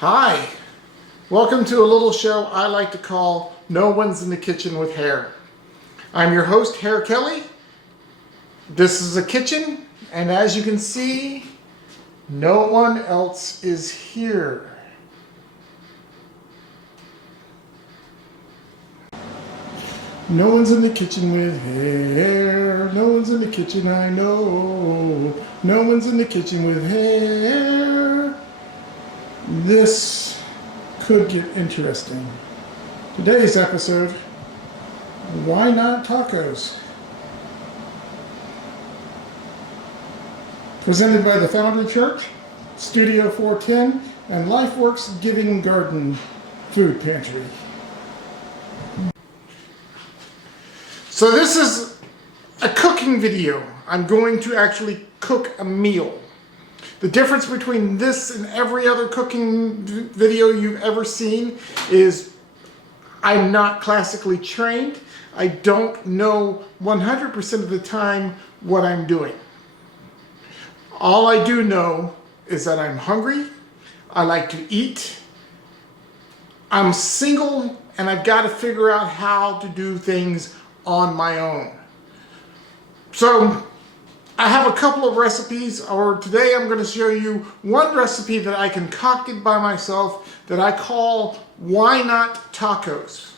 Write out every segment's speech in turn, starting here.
Hi, welcome to a little show I like to call No One's in the Kitchen with Hair. I'm your host, Hair Kelly. This is a kitchen, and as you can see, no one else is here. No one's in the kitchen with hair. No one's in the kitchen, I know. No one's in the kitchen with hair. This could get interesting. Today's episode, why not tacos? Presented by the Foundry Church, Studio 410, and LifeWorks Giving Garden Food Pantry. So this is a cooking video. I'm going to actually cook a meal. The difference between this and every other cooking video you've ever seen is I'm not classically trained. I don't know 100% of the time what I'm doing. All I do know is that I'm hungry, I like to eat, I'm single, and I've got to figure out how to do things on my own. So I have a couple of recipes, or today I'm going to show you one recipe that I concocted by myself that I call Why Not Tacos.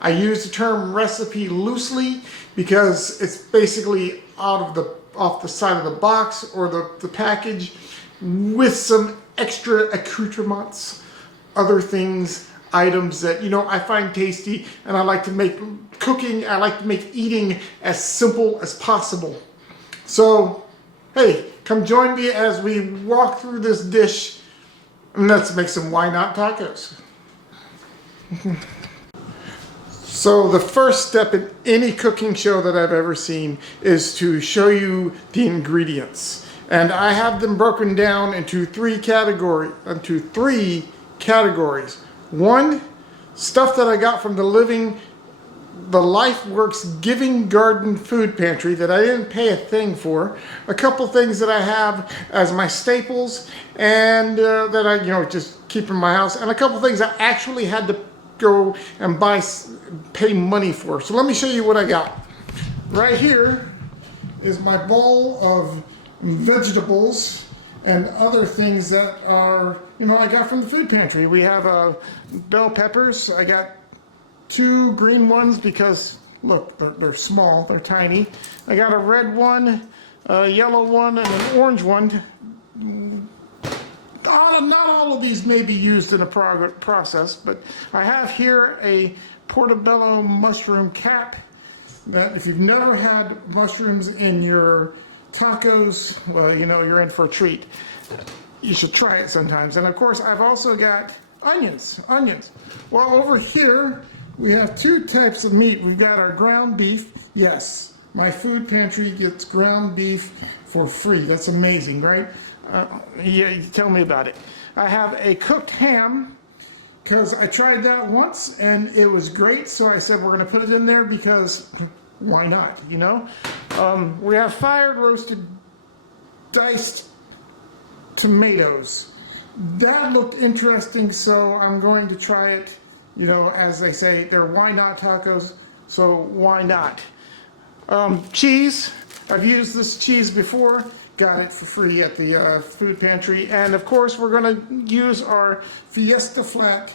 I use the term recipe loosely because it's basically off the side of the box or the package with some extra accoutrements, other things, items that, I find tasty, and I like to make eating as simple as possible. So, hey, come join me as we walk through this dish, and let's make some why not tacos. So the first step in any cooking show that I've ever seen is to show you the ingredients. And I have them broken down into three categories. One, stuff that I got from the LifeWorks Giving Garden Food Pantry that I didn't pay a thing for. A couple things that I have as my staples and that I just keep in my house. And a couple things I actually had to go and pay money for. So let me show you what I got. Right here is my bowl of vegetables and other things that are, I got from the food pantry. We have bell peppers. I got 2 green ones because, look, they're small, they're tiny. I got a red one, a yellow one, and an orange one. Not all of these may be used in a process, but I have here a portobello mushroom cap that if you've never had mushrooms in your tacos, well, you're in for a treat. You should try it sometimes. And of course, I've also got onions. Well, over here, we have 2 types of meat. We've got our ground beef. Yes, my food pantry gets ground beef for free. That's amazing, right? Yeah, tell me about it. I have a cooked ham, because I tried that once and it was great. So I said we're going to put it in there because why not, We have fired roasted diced tomatoes. That looked interesting, so I'm going to try it. As they say, they're why not tacos, so why not? Cheese. I've used this cheese before. Got it for free at the food pantry. And of course, we're going to use our Fiesta flat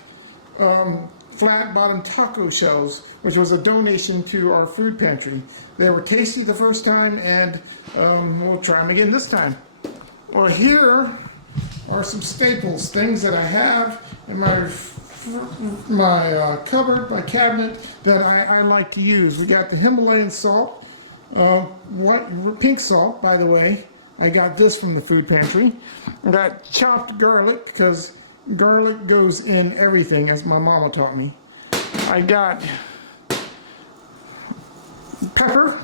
bottom taco shells, which was a donation to our food pantry. They were tasty the first time, and we'll try them again this time. Well, here are some staples, things that I have in my cupboard, my cabinet, that I like to use. We got the Himalayan salt, pink salt, by the way. I got this from the food pantry. I got chopped garlic, because garlic goes in everything, as my mama taught me. I got pepper,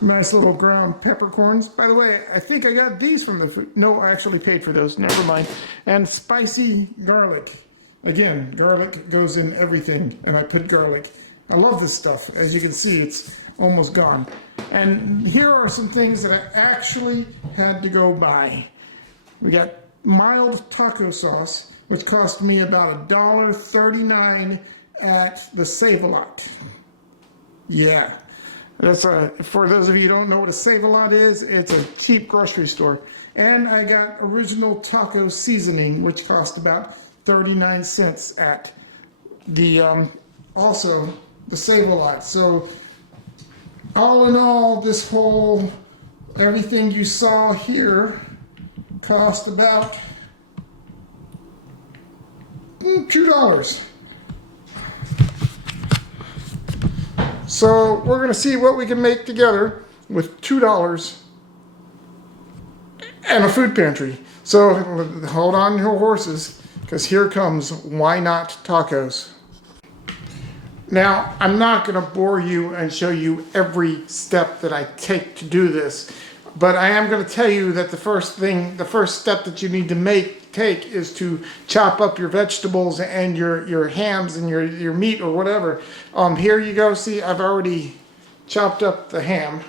nice little ground peppercorns. By the way, I think I got these from the food. No, I actually paid for those. Never mind. And spicy garlic. Again, garlic goes in everything, and I put garlic. I love this stuff. As you can see, it's almost gone. And here are some things that I actually had to go buy. We got mild taco sauce. which cost me about $1.39 at the Save-A-Lot. Yeah, that's for those of you who don't know what a Save-A-Lot is, it's a cheap grocery store. And I got original taco seasoning, which cost about 39 cents at the also the Save-A-Lot. So all in all, this whole everything you saw here cost about $2. So we're going to see what we can make together with $2 and a food pantry. So hold on your horses, because here comes Why Not Tacos. Now, I'm not going to bore you and show you every step that I take to do this, but I am going to tell you that the first step that you need to take is to chop up your vegetables and your hams and your meat or whatever. Here you go. See, I've already chopped up the ham,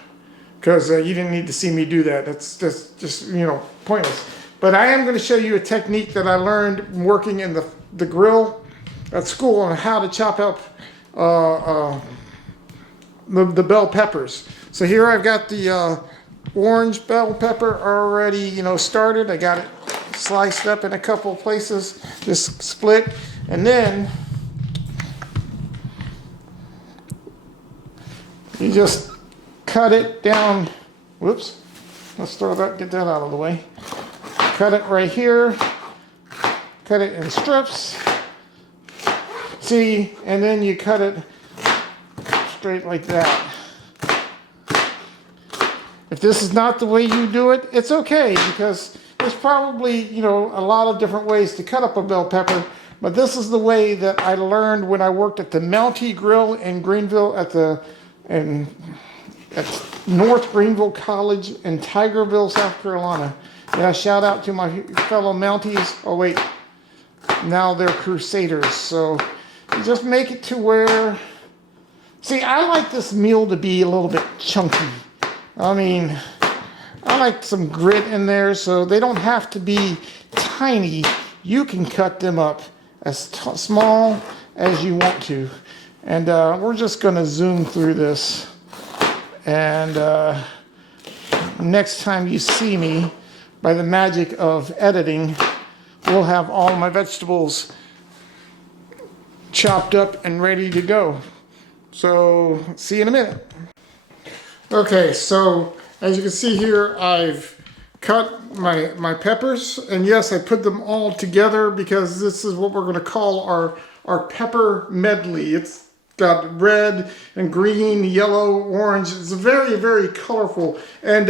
because you didn't need to see me do that. That's just pointless. But I am going to show you a technique that I learned working in the grill at school on how to chop up the bell peppers. So here I've got the orange bell pepper already started. I got it sliced up in a couple of places, just split, and then you just cut it down. Whoops, let's get that out of the way. Cut it right here, cut it in strips, see, and then you cut it straight like that. If this is not the way you do it, it's okay, because there's probably a lot of different ways to cut up a bell pepper, but this is the way that I learned when I worked at the Mountie Grill in Greenville at North Greenville College in Tigerville, South Carolina. Yeah, shout out to my fellow Mounties. Oh wait, now they're Crusaders. So you just make it to where, see, I like this meal to be a little bit chunky. I mean, I like some grit in there, so they don't have to be tiny. You can cut them up as small as you want to. And we're just going to zoom through this. And next time you see me, by the magic of editing, we'll have all my vegetables chopped up and ready to go. So, see you in a minute. Okay, so as you can see here, I've cut my peppers, and yes, I put them all together because this is what we're going to call our pepper medley. It's got red and green, yellow, orange. It's very, very colorful. And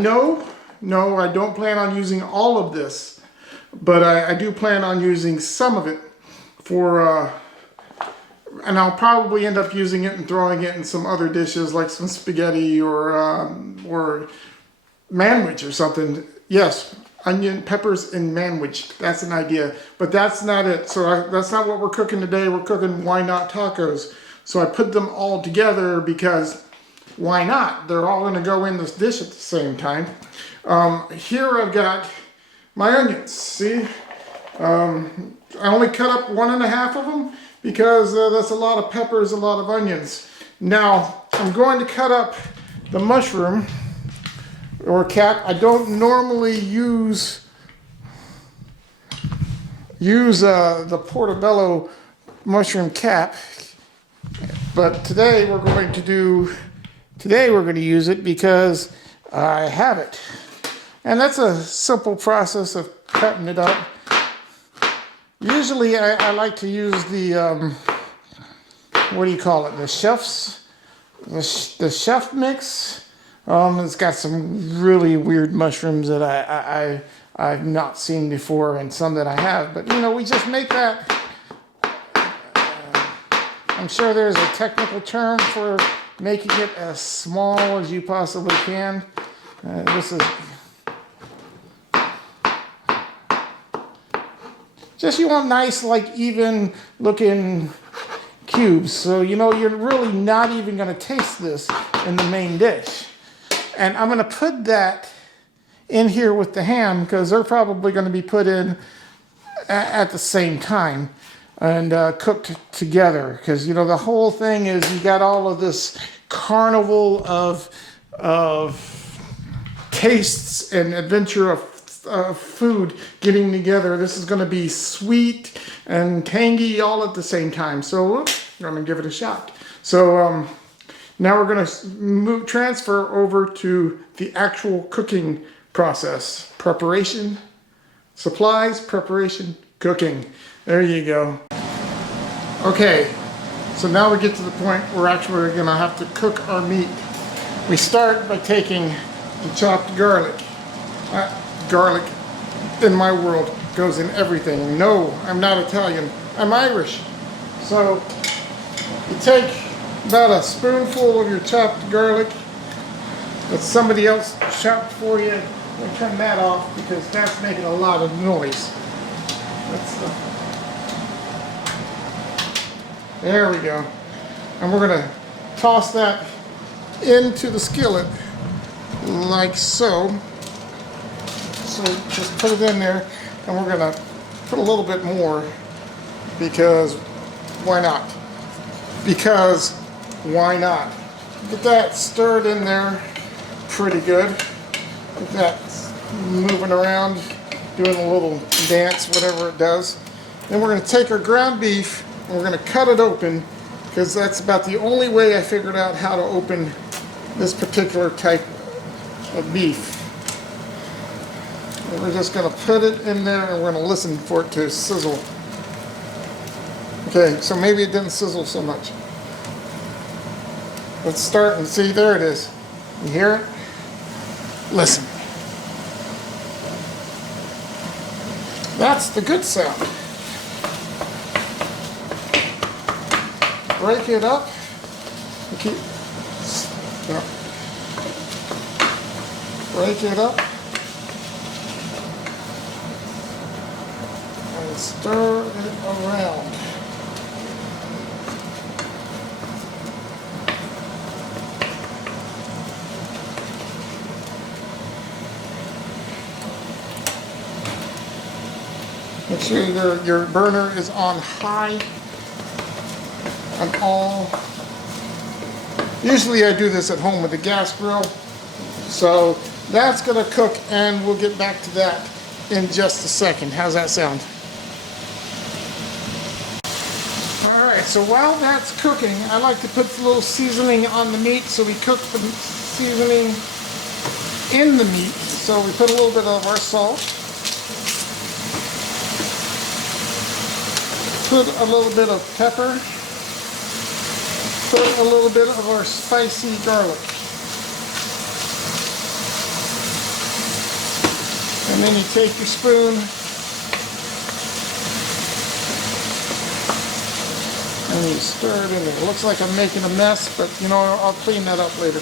no, I don't plan on using all of this, but I do plan on using some of it for, and I'll probably end up using it and throwing it in some other dishes like some spaghetti or manwich or something. Yes, onion, peppers, and manwich. That's an idea, but that's not it. So that's not what we're cooking today. We're cooking Why Not Tacos. So I put them all together because why not? They're all going to go in this dish at the same time. Here I've got my onions. See, I only cut up 1.5 of them because that's a lot of peppers, a lot of onions. Now I'm going to cut up the mushroom or cap. I don't normally use the portobello mushroom cap, but today we're going to use it because I have it. And that's a simple process of cutting it up. Usually I like to use the, what do you call it? The chef mix. It's got some really weird mushrooms that I've not seen before, and some that I have. But we just make that. I'm sure there's a technical term for making it as small as you possibly can. This is just, you want nice, like, even looking cubes. So, you're really not even going to taste this in the main dish. And I'm going to put that in here with the ham because they're probably going to be put in at the same time and cooked together. Because, you know, the whole thing is you got all of this carnival of tastes and adventure of food getting together. This is going to be sweet and tangy all at the same time. So I'm going to give it a shot. So now we're going to transfer over to the actual cooking process. Preparation, supplies, preparation, cooking. There you go. Okay, so now we get to the point where actually we're going to have to cook our meat. We start by taking the chopped garlic. Garlic, in my world, goes in everything. No, I'm not Italian. I'm Irish. So you take about a spoonful of your chopped garlic that somebody else chopped for you. We'll turn that off because that's making a lot of noise. There we go. And we're going to toss that into the skillet like so. So just put it in there, and we're going to put a little bit more because why not? Because why not? Get that stirred in there pretty good. Get that moving around, doing a little dance, whatever it does. Then we're going to take our ground beef and we're going to cut it open because that's about the only way I figured out how to open this particular type of beef. And we're just going to put it in there and we're going to listen for it to sizzle. Okay, so maybe it didn't sizzle so much. Let's start and see. There it is. You hear it? Listen. That's the good sound. Break it up. Keep, no. Break it up. And stir it around. Make sure your burner is on high and all. Usually I do this at home with a gas grill. So that's going to cook and we'll get back to that in just a second. How's that sound? Alright, so while that's cooking, I like to put a little seasoning on the meat. So we cook the seasoning in the meat. So we put a little bit of our salt. Put a little bit of pepper. Put a little bit of our spicy garlic. And then you take your spoon and you stir it in there. It looks like I'm making a mess, but you know, I'll clean that up later.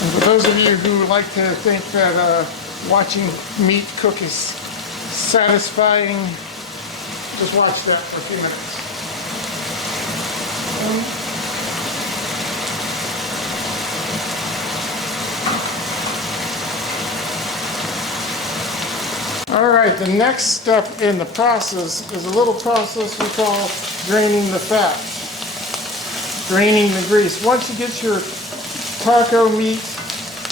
And for those of you who like to think that watching meat cook is satisfying, just watch that for a few minutes. All right, the next step in the process is a little process we call draining the fat, draining the grease. Once you get your taco meat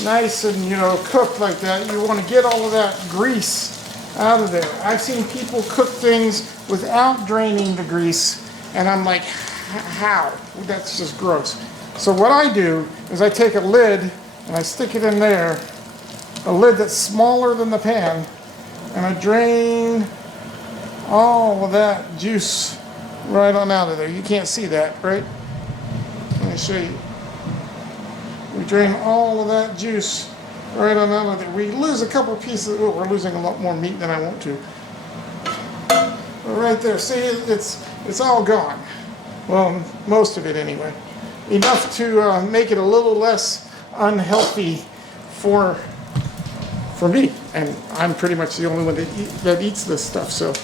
nice and, you know, cooked like that, you want to get all of that grease out of there. I've seen people cook things without draining the grease, and I'm like, how? That's just gross. So what I do is I take a lid and I stick it in there, a lid that's smaller than the pan, and I drain all of that juice right on out of there. You can't see that, right? Let me show you. We drain all of that juice right on out of there. We lose a couple pieces. Oh, we're losing a lot more meat than I want to. But right there, see, it's all gone. Well, most of it anyway. Enough to make it a little less unhealthy for me. And I'm pretty much the only one that eats this stuff. So,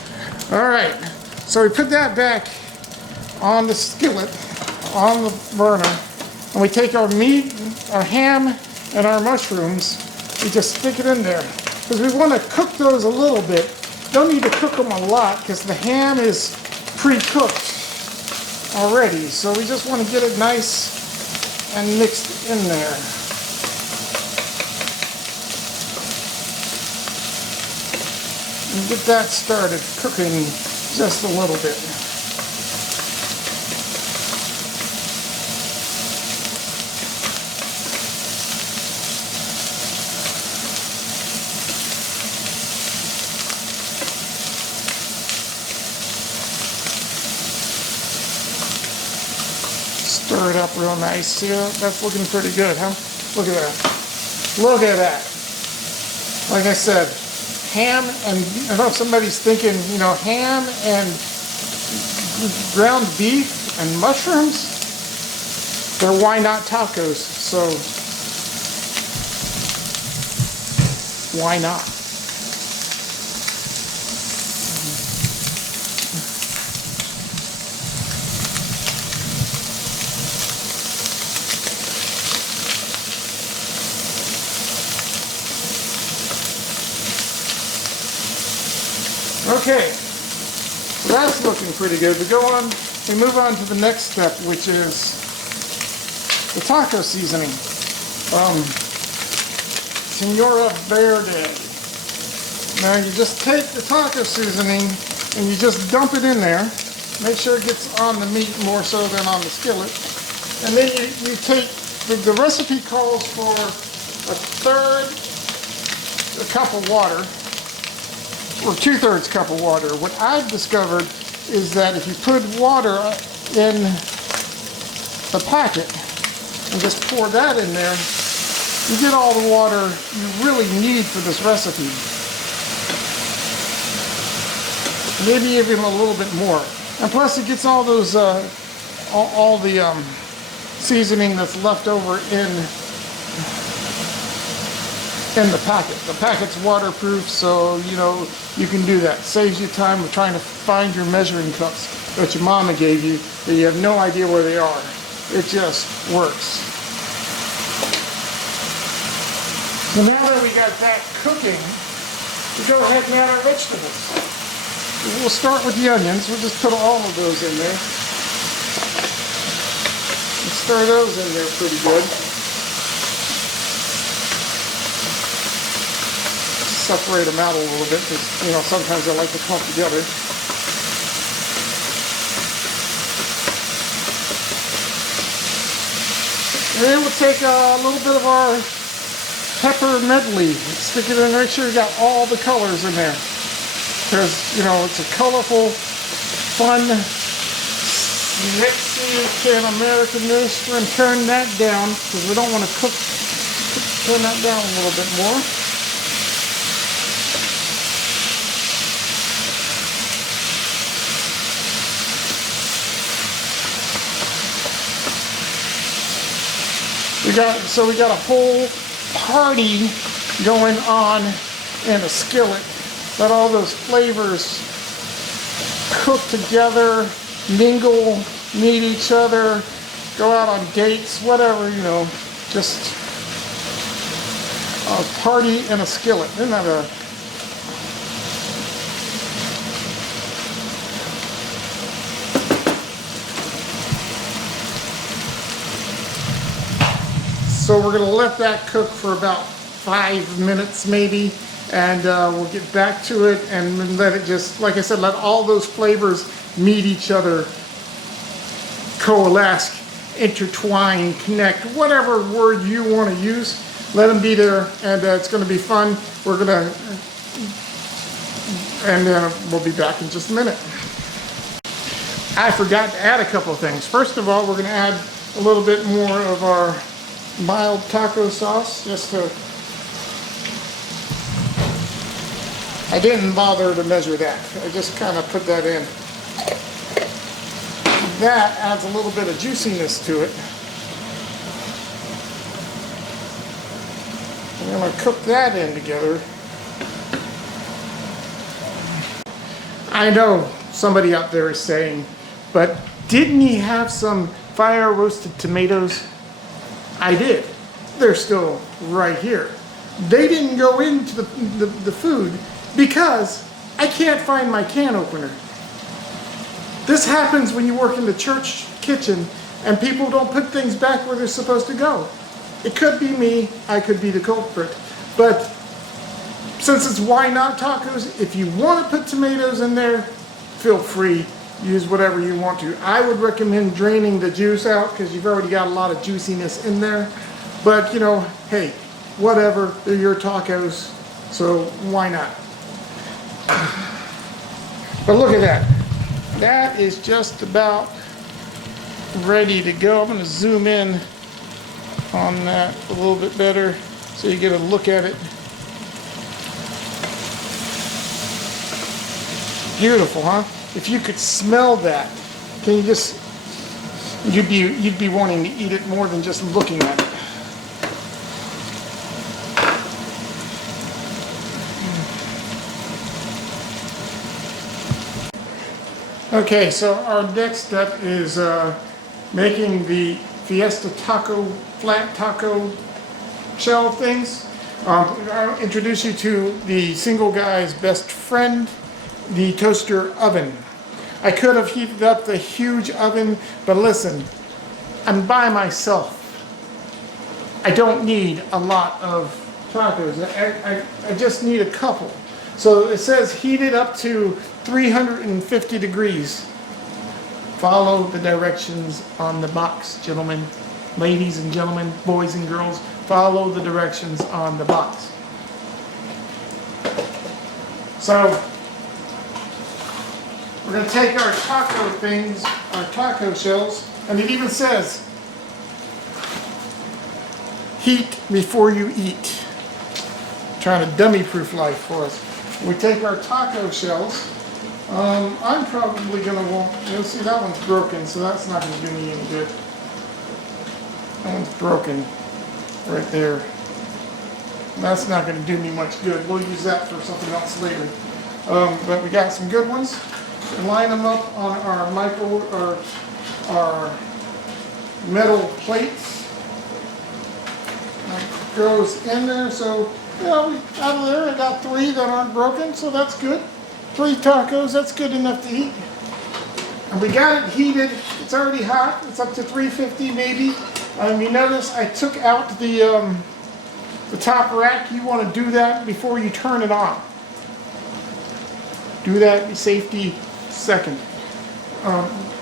all right. So we put that back on the skillet, on the burner, and we take our meat, our ham, and our mushrooms. We just stick it in there because we want to cook those a little bit. Don't need to cook them a lot because the ham is pre-cooked already. So we just want to get it nice and mixed in there. And get that started cooking just a little bit. Stir it up real nice. See, that's looking pretty good, huh? Look at that. Look at that. Like I said, ham and, I know if somebody's thinking, you know, ham and ground beef and mushrooms, they're why not tacos, so why not? Okay, so that's looking pretty good. We move on to the next step, which is the taco seasoning. Senora Verde. Now you just take the taco seasoning and you just dump it in there. Make sure it gets on the meat more so than on the skillet. And then you take, the recipe calls for a cup of water, or 2/3 cup of water. What I've discovered is that if you put water in the packet and just pour that in there, you get all the water you really need for this recipe. Maybe even a little bit more. And plus it gets all those, all the seasoning that's left over in the packet. The packet's waterproof, so you know you can do that. Saves you time of trying to find your measuring cups that your mama gave you that you have no idea where they are. It just works. So now that we got that cooking, we go ahead and add our vegetables. We'll start with the onions. We'll just put all of those in there. And stir those in there pretty good. Separate them out a little bit because, you know, sometimes they like to clump together. And then we'll take a little bit of our pepper medley, stick it in, make sure you got all the colors in there. Because, you know, it's a colorful, fun, Mexican American dish. We're going to turn that down because we don't want to turn that down a little bit more. We got a whole party going on in a skillet. Let all those flavors cook together, mingle, meet each other, go out on dates, whatever, you know, just a party in a skillet. Isn't that a... So we're going to let that cook for about 5 minutes maybe, and we'll get back to it and let it just, like I said, let all those flavors meet each other, coalesce, intertwine, connect, whatever word you want to use, let them be there, and it's going to be fun. We're going to, and we'll be back in just a minute. I forgot to add a couple of things. First of all, we're going to add a little bit more of our mild taco sauce, just to, I didn't bother to measure that. I just kind of put that in. That adds a little bit of juiciness to it. I'm going to cook that in together. I know somebody out there is saying. But didn't he have some fire roasted tomatoes? I did. They're still right here. They didn't go into the food because I can't find my can opener. This happens when you work in the church kitchen and people don't put things back where they're supposed to go. It could be me, I could be the culprit. But since it's why not tacos, if you want to put tomatoes in there, feel free. Use whatever you want to. I would recommend draining the juice out because you've already got a lot of juiciness in there. But, you know, hey, whatever, they're your tacos, so why not? But look at that. That is just about ready to go. I'm going to zoom in on that a little bit better so you get a look at it. Beautiful, huh? If you could smell that, can you just, you'd be wanting to eat it more than just looking at it. Okay, so our next step is making the Fiesta Taco, flat taco shell things. I'll introduce you to the single guy's best friend, the toaster oven. I could have heated up the huge oven, but listen, I'm by myself. I don't need a lot of tacos. I just need a couple. So it says heat it up to 350 degrees. Follow the directions on the box, gentlemen. Ladies and gentlemen, boys and girls, follow the directions on the box. So we're going to take our taco things, our taco shells, and it even says, heat before you eat. Trying to dummy-proof life for us. We take our taco shells. I'm probably going to want, you'll see that one's broken, so that's not going to do me any good. That one's broken right there. That's not going to do me much good. We'll use that for something else later. But we got some good ones. Line them up on our metal plates. That goes in there. So, you know, out of there I got 3 that aren't broken, so that's good. 3 tacos, that's good enough to eat. And we got it heated. It's already hot. It's up to 350 maybe. You notice I took out the top rack. You want to do that before you turn it on. Do that safety second.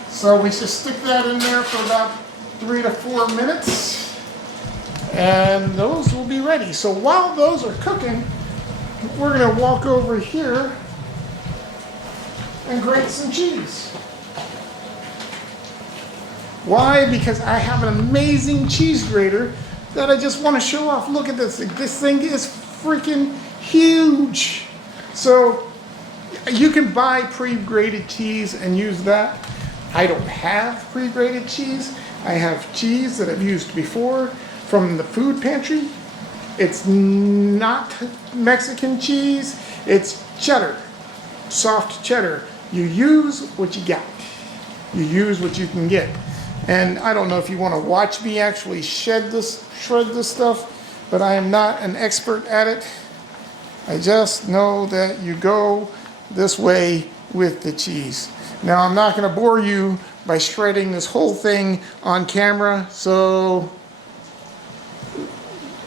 So we just stick that in there for about 3 to 4 minutes. And those will be ready. So while those are cooking, we're going to walk over here and grate some cheese. Why? Because I have an amazing cheese grater that I just want to show off. Look at this thing. This thing is freaking huge. So you can buy pre-grated cheese and use that. I don't have pre-grated cheese. I have cheese that I've used before from the food pantry. It's not Mexican cheese. It's cheddar, soft cheddar. You use what you got. You use what you can get. And I don't know if you want to watch me actually shred this stuff, but I am not an expert at it. I just know that you go this way with the cheese. Now I'm not going to bore you by shredding this whole thing on camera, so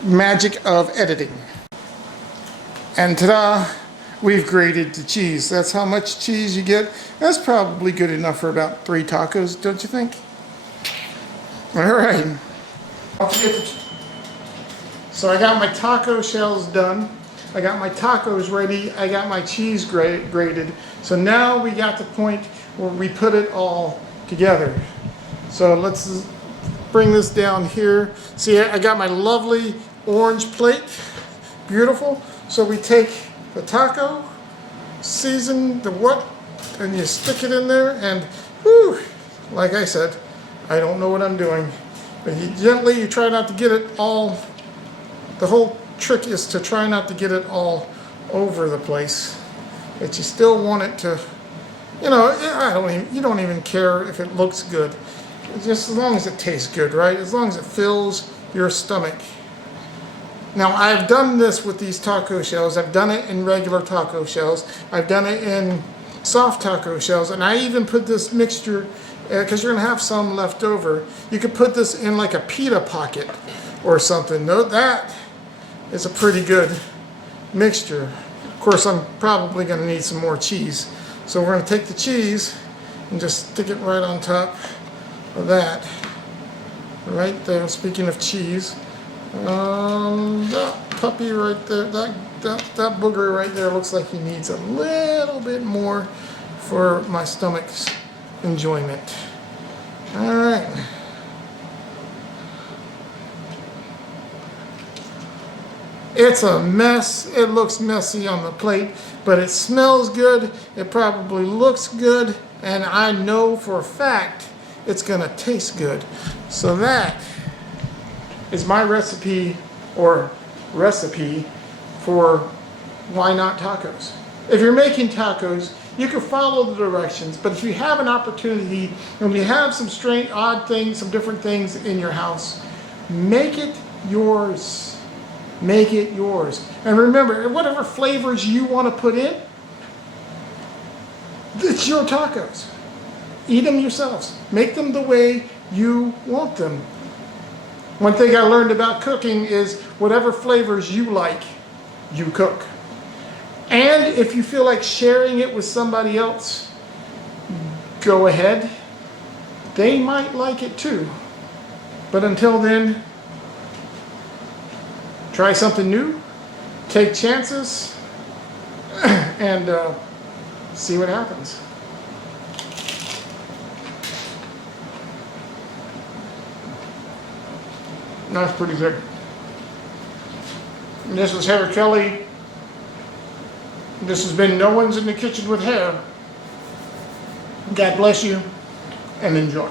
magic of editing. And ta-da, we've grated the cheese. That's how much cheese you get. That's probably good enough for about 3 tacos, don't you think? All right. So I got my taco shells done. I got my tacos ready. I got my cheese grated. So now we got the point where we put it all together. So let's bring this down here. See, I got my lovely orange plate. Beautiful. So we take the taco, season the what, and you stick it in there, and whew, like I said, I don't know what I'm doing. But you try not to get it all, the whole trick is to try not to get it all over the place. But you still want it to, You know, you don't even care if it looks good. Just as long as it tastes good, right? As long as it fills your stomach. Now, I've done this with these taco shells. I've done it in regular taco shells. I've done it in soft taco shells. And I even put this mixture, because you're going to have some left over, you could put this in like a pita pocket or something. No, that is a pretty good mixture. Of course, I'm probably going to need some more cheese. So we're going to take the cheese and just stick it right on top of that. Right there, speaking of cheese. That puppy right there, that booger right there looks like he needs a little bit more for my stomach's enjoyment. All right. It's a mess. It looks messy on the plate, but it smells good. It probably looks good, and I know for a fact it's gonna taste good. So that is my recipe for why not tacos. If you're making tacos, you can follow the directions, but if you have an opportunity and you have some strange, odd things, some different things in your house, make it yours. Make it yours. And remember, whatever flavors you want to put in, it's your tacos. Eat them yourselves. Make them the way you want them. One thing I learned about cooking is whatever flavors you like, you cook. And if you feel like sharing it with somebody else, go ahead. They might like it too. But until then, try something new, take chances, and see what happens. That's pretty good. And this is Hair Kelly. This has been No One's in the Kitchen with Hair. God bless you, and enjoy.